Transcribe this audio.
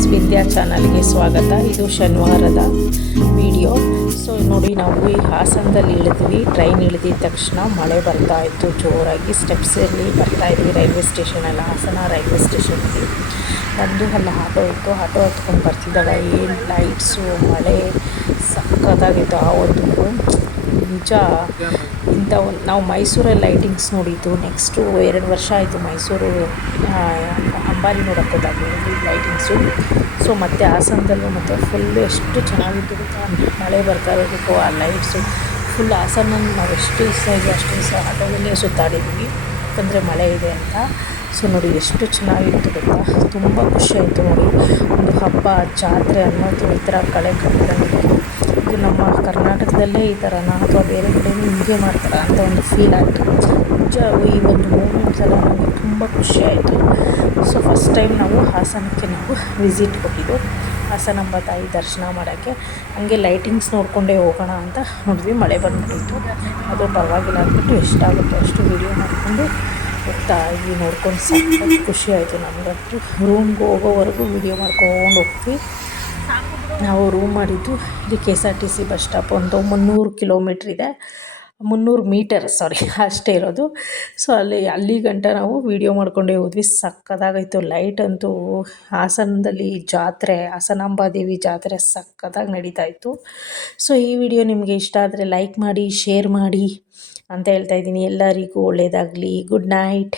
Friends, ವಿದ್ಯಾ ಚಾನಲ್ಗೆ ಸ್ವಾಗತ. ಇದು ಶನಿವಾರದ ವಿಡಿಯೋ. ಸೊ ನೋಡಿ, ನಾವು ಈ ಹಾಸನದಲ್ಲಿ ಇಳಿದ್ವಿ. ಟ್ರೈನ್ ಇಳಿದಿದ ತಕ್ಷಣ ಮಳೆ ಬರ್ತಾ ಇತ್ತು ಜೋರಾಗಿ. ಸ್ಟೆಪ್ಸಲ್ಲಿ ಬರ್ತಾ ಇದ್ವಿ ರೈಲ್ವೆ ಸ್ಟೇಷನಲ್ಲಿ, ಹಾಸನ ರೈಲ್ವೆ ಸ್ಟೇಷನಲ್ಲಿ. ಬಂದು ಅಲ್ಲಿ ಆಟೋ ಇತ್ತು, ಆಟೋ ಹತ್ಕೊಂಡು ಬರ್ತಿದ್ದಾಗ ಏನು ಲೈಟ್ಸು, ಮಳೆ ಸಕ್ಕತ್ತಾಗಿತ್ತು. ಆ ಒಂದು ನಿಜ ಇಂಥ ಒಂದು ನಾವು ಮೈಸೂರಲ್ಲಿ ಲೈಟಿಂಗ್ಸ್ ನೋಡಿದ್ದು. ನೆಕ್ಸ್ಟು 2 ವರ್ಷ ಆಯಿತು ಮೈಸೂರು ಅಂಬಾರಿ ನೋಡೋಕ್ಕೆ ಹೋದಾಗ ಲೈಟಿಂಗ್ಸು. ಸೊ ಮತ್ತು ಹಾಸನದಲ್ಲೂ ಮತ್ತು ಫುಲ್ಲು ಎಷ್ಟು ಚೆನ್ನಾಗಿತ್ತು ಗೊತ್ತಾ, ಮಳೆ ಬರ್ತಾ ಇರಬೇಕು, ಆ ಲೈಟ್ಸು ಫುಲ್. ಹಾಸನಲ್ಲಿ ನಾವು ಎಷ್ಟು ದಿವಸ ಇದೆ ಅಷ್ಟು ದಿವಸ ಆಟೋದಲ್ಲೇ ಸುತ್ತಾಡಿದ್ವಿ, ಯಾಕಂದರೆ ಮಳೆ ಇದೆ ಅಂತ. ಸೊ ನೋಡಿ ಎಷ್ಟು ಚೆನ್ನಾಗಿತ್ತು ಗೊತ್ತಾ, ತುಂಬ ಖುಷಿಯಾಯಿತು ನೋಡಿ. ಒಂದು ಹಬ್ಬ, ಜಾತ್ರೆ ಅನ್ನೋದು ಈ ಥರ ಕಳೆ ಕಟ್ಟಿದಂಗೆ. ಇದು ನಮ್ಮ ಕರ್ನಾಟಕದಲ್ಲೇ ಈ ಥರನ ಅಥವಾ ಬೇರೆ ಕಡೆಯೂ ಹೀಗೆ ಮಾಡ್ತಾರೆ ಅಂತ ಒಂದು ಫೀಲ್ ಆಯಿತು. ನಿಜ ಈ ಒಂದು ಮೂಮೆಂಟ್ಸ್ ಎಲ್ಲ ನಮಗೆ ತುಂಬ ಖುಷಿಯಾಯಿತು. ಸೊ ಫಸ್ಟ್ ಟೈಮ್ ನಾವು ಹಾಸನಕ್ಕೆ ವಿಸಿಟ್ ಕೊಟ್ಟಿದ್ದು, ಹಾಸನಾಂಬ ತಾಯಿ ದರ್ಶನ ಮಾಡೋಕ್ಕೆ. ಹಂಗೆ ಲೈಟಿಂಗ್ಸ್ ನೋಡಿಕೊಂಡೇ ಹೋಗೋಣ ಅಂತ ನೋಡಿದ್ವಿ. ಮಳೆ ಬಂದುಬಿಟ್ಟಿತ್ತು, ಅದು ಪರವಾಗಿಲ್ಲ ಅಂದ್ಬಿಟ್ಟು ಎಷ್ಟಾಗುತ್ತೋ ಅಷ್ಟು ವೀಡಿಯೋ ಮಾಡಿಕೊಂಡು ಹೋಗ್ತಾ ಇದ್ವಿ. ನೋಡ್ಕೊಂಡು ಸಾಕು ಖುಷಿ ಆಯಿತು ನಮಗಂತೂ. ರೂಮ್ಗೆ ಹೋಗೋವರೆಗೂ ವೀಡಿಯೋ ಮಾಡ್ಕೊಂಡು ಹೋಗ್ತೀವಿ. ನಾವು ರೂಮ್ ಮಾಡಿದ್ದು ಇಲ್ಲಿ KSRTC ಬಸ್ ಸ್ಟಾಪ್. ಒಂದು 300 ಕಿಲೋಮೀಟ್ರ್ ಇದೆ, 300 ಮೀಟರ್ ಅಷ್ಟೇ ಇರೋದು. ಸೊ ಅಲ್ಲಿ ಗಂಟ ನಾವು ವೀಡಿಯೋ ಮಾಡ್ಕೊಂಡೇ ಹೋದ್ವಿ. ಸಕ್ಕತ್ತಾಗಾಯಿತು. ಲೈಟ್ ಅಂತೂ ಹಾಸನದಲ್ಲಿ ಜಾತ್ರೆ, ಹಾಸನಾಂಬಾದೇವಿ ಜಾತ್ರೆ ಸಕ್ಕತ್ತಾಗಿ ನಡೀತಾ ಇತ್ತು. ಸೊ ಈ ವಿಡಿಯೋ ನಿಮಗೆ ಇಷ್ಟ ಆದರೆ ಲೈಕ್ ಮಾಡಿ, ಶೇರ್ ಮಾಡಿ ಅಂತ ಹೇಳ್ತಾಯಿದ್ದೀನಿ. ಎಲ್ಲರಿಗೂ ಒಳ್ಳೆಯದಾಗಲಿ. Good night.